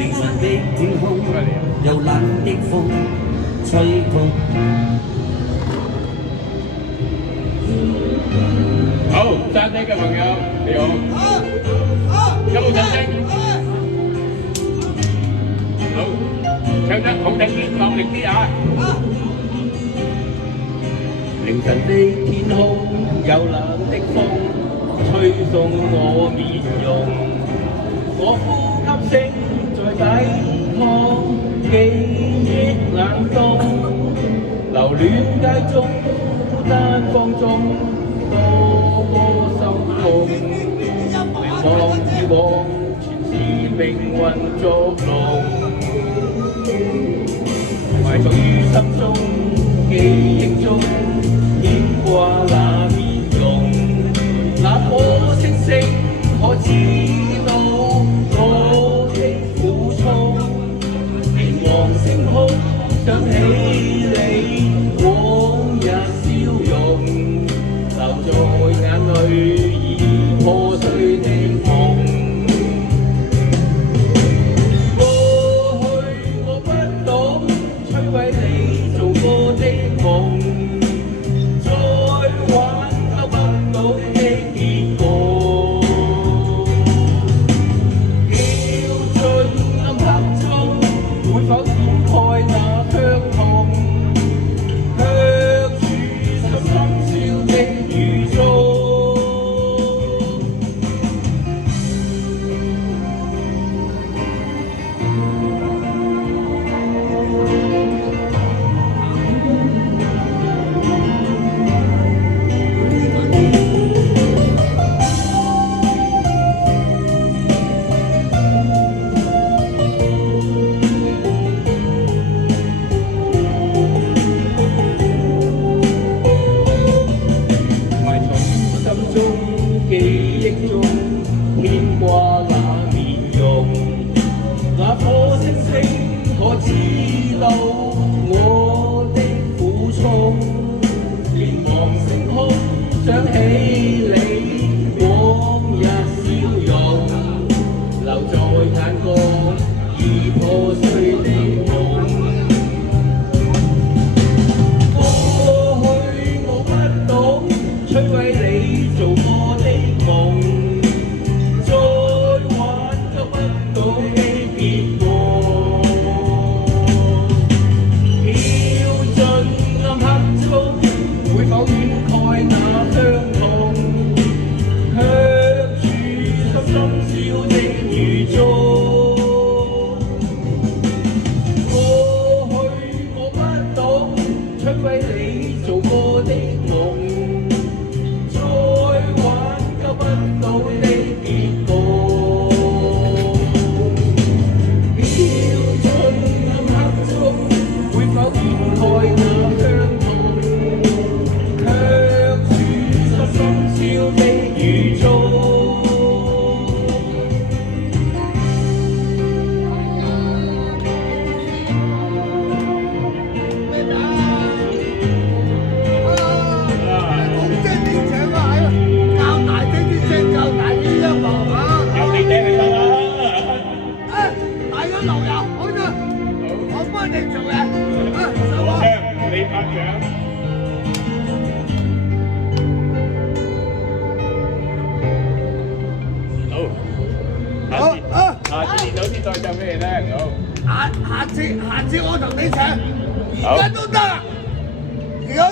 凌晨的天空，有冷的風吹痛。好，山頂嘅朋友你好，有冇掌聲？好，唱得好聽啲，落力啲啊！凌晨的天空，有冷的風吹送我面容，我呼吸聲在抵抗記憶冷凍，留戀街中單放縱，多麼心痛。回望以往，全是命運作弄，埋藏於心中記憶中。牽掛那面容，那顆星星可知道我的苦衷？連望星空，想起你往日笑容，留在眼淚已破碎的夢。過去我不懂摧毀你做過的夢。記憶中牽掛那面容，那顆星星可知道我的苦衷？連望星空，想起你往日笑容，留在眼角已破碎的夢。過去我不懂摧毀你做過的夢，再挽救不到的結果，飄進暗黑中，會否掩蓋那傷痛？卻處心深宵的雨中。過去我不懂摧毀你做過的夢。不到的結果，飄進暗黑中，會否掩蓋那傷痛？卻處深宵的雨中。下次練到先再唱俾你聽，好。下次我同你唱，而家都得啦。